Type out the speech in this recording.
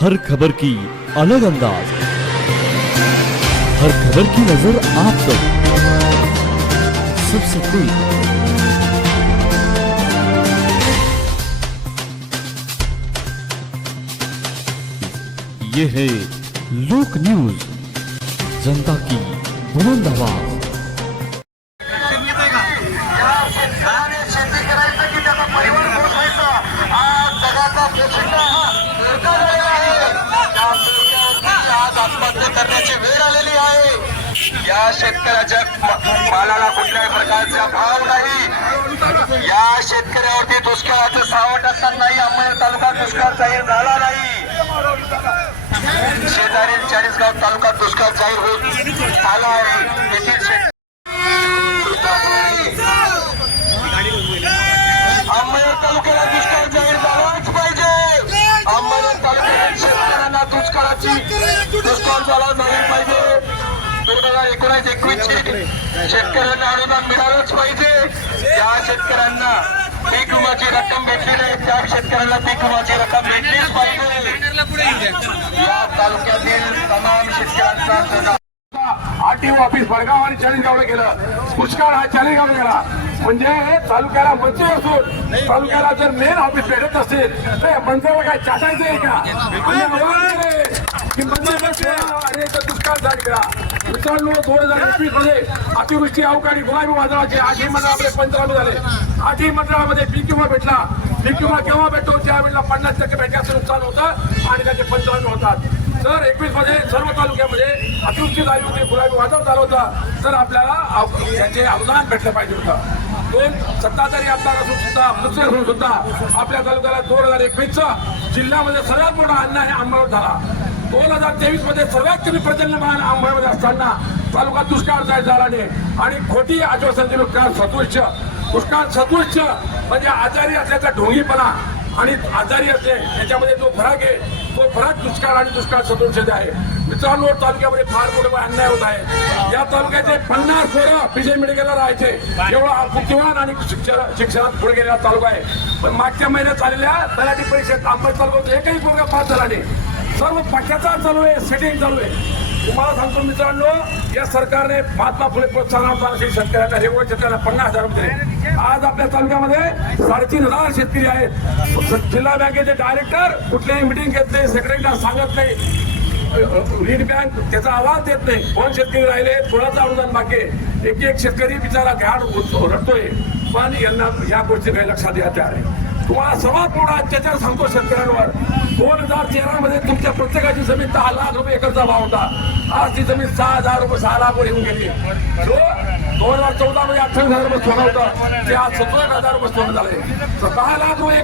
हर खबर की अलग अंदाज। हर खबर की नज़र आप तक सबसे तेज ये है लोक न्यूज़। जनता की बुलंद आवाज़। या शेतकऱ्याच्या मालाला कुठल्याही प्रकारचा भाव नाही. या शेतकऱ्यावरती दुष्काळाचं सावट असतानाही अंबड तालुका दुष्काळ जाहीर झाला नाही. शेजारी चाळीसगाव तालुका दुष्काळ जाहीर होत आला आहे. तेथील शेतकरी अंबड तालुक्याला दुष्काळ जाहीर झालाच पाहिजे. अंबड तालुक्यातील शेतकऱ्यांना दुष्काळाची दुष्काळ झाला नाही. दोन हजार एकोणीस एकवीस शेतकऱ्यांना अनुदान मिळालंच पाहिजे. त्या शेतकऱ्यांना पीक विमाची रक्कम भेटली नाही. त्या शेतकऱ्यांना पीक विमाची रक्कम भेटलीच पाहिजे. या तालुक्यातील तमाम शेतकऱ्यांचा आरटीओ ऑफिस भडगाव आणि चाळीसगावला गेलं. पुष्कळ हा चाळीसगावला गेला. म्हणजे तालुक्याला मंत्री असून तालुक्याला जर मेन ऑफिस भेटत असेल तर मंत्र्याला काय चाटायचं आहे का? आम्ही दुष्काळ जाहीर करा मित्रांनो दोन हजार एकवीसमध्ये अतिवृष्टी अवकाळी गुलाबी वादळाचे आठही मंडळामध्ये पंचनामे झाले. आठही मंडळामध्ये पीक विमा भेटला. पीक विमा केव्हा भेटतो त्यावेळेला पन्नास टक्के भेटण्याचं नुकसान होतं आणि त्याचे पंचनामे होतात. तर एकवीसमध्ये सर्व तालुक्यामध्ये अतिवृष्टी झाली होती गुलाबी वादळ झालं होतं. तर आपल्याला त्याचे याचे अनुदान भेटलं पाहिजे होतं. दोन सत्ताधारी आमदार असून सुद्धा मुस्लिम असून सुद्धा आपल्या तालुक्याला दोन हजार एकवीसचा जिल्ह्यामध्ये सर्वात मोठा अन्याय अंमलात झाला. दोन हजार तेवीसमध्ये सर्वात कमी प्रजन्यमान अंमलामध्ये असताना तालुका दुष्काळ जाहीर झाला नाही आणि खोटी आश्वासन दिली दुष्काळ सदृश्य. दुष्काळ सदृश्य म्हणजे आजारी असल्याचा ढोंगीपणा आणि आजारी असते याच्यामध्ये जो फरक आहे तो फरक दुष्काळ आणि दुष्काळ सदृश्य आहे. मित्रांनो तालुक्यामध्ये फार मोठा अन्याय होत आहे या तालुक्याचे पन्नास पोरं पिजे मेडिकलला राहायचे. एवढा बुद्धिवान आणि शिक्षण शिक्षणात पुढे गेलेला तालुका आहे. पण मागच्या महिन्यात झालेल्या तलाठी परीक्षेत अंबड तालुक्यात एकही पोरगा पास झाला नाही. सर्व पक्षाचा चालू आहे सेटिंग चालू आहे. तुम्हाला सांगतो मित्रांनो या सरकारने महात्मा फुले प्रोत्साहन शेतकऱ्यांना रेवड शेतकऱ्यांना पन्नास हजार रुपये दिले. आज आपल्या तालुक्यामध्ये साडेतीन हजार शेतकरी आहेत. जिल्हा बँकेचे डायरेक्टर कुठल्याही मिटिंग घेत नाही सेक्रेटरीला सांगत नाही. लीड बँक त्याचा आवाज देत नाही. कोण शेतकरी राहिले कोणाचं अनुदान बाकी एक एक शेतकरी बिचारा घाण रडतोय. पण यांना या गोष्टी काही लक्षात द्यायच्या आहे. तुम्हाला सर्वात मोठा अत्याचार सांगतो शेतकऱ्यांवर. दोन हजार तेरा मध्ये तुमच्या प्रत्येकाची जमीन दहा लाख रुपये एकरचा भाव होता. आज ती जमीन सहा हजार रुपये सहा लाख वर येऊन गेली. जो दोन हजार चौदा मध्ये अठ्ठावीस हजार रुपये सोनं होतं ते आज सत्तर हजार रुपये सोनं झाले. तर दहा लाख रुपये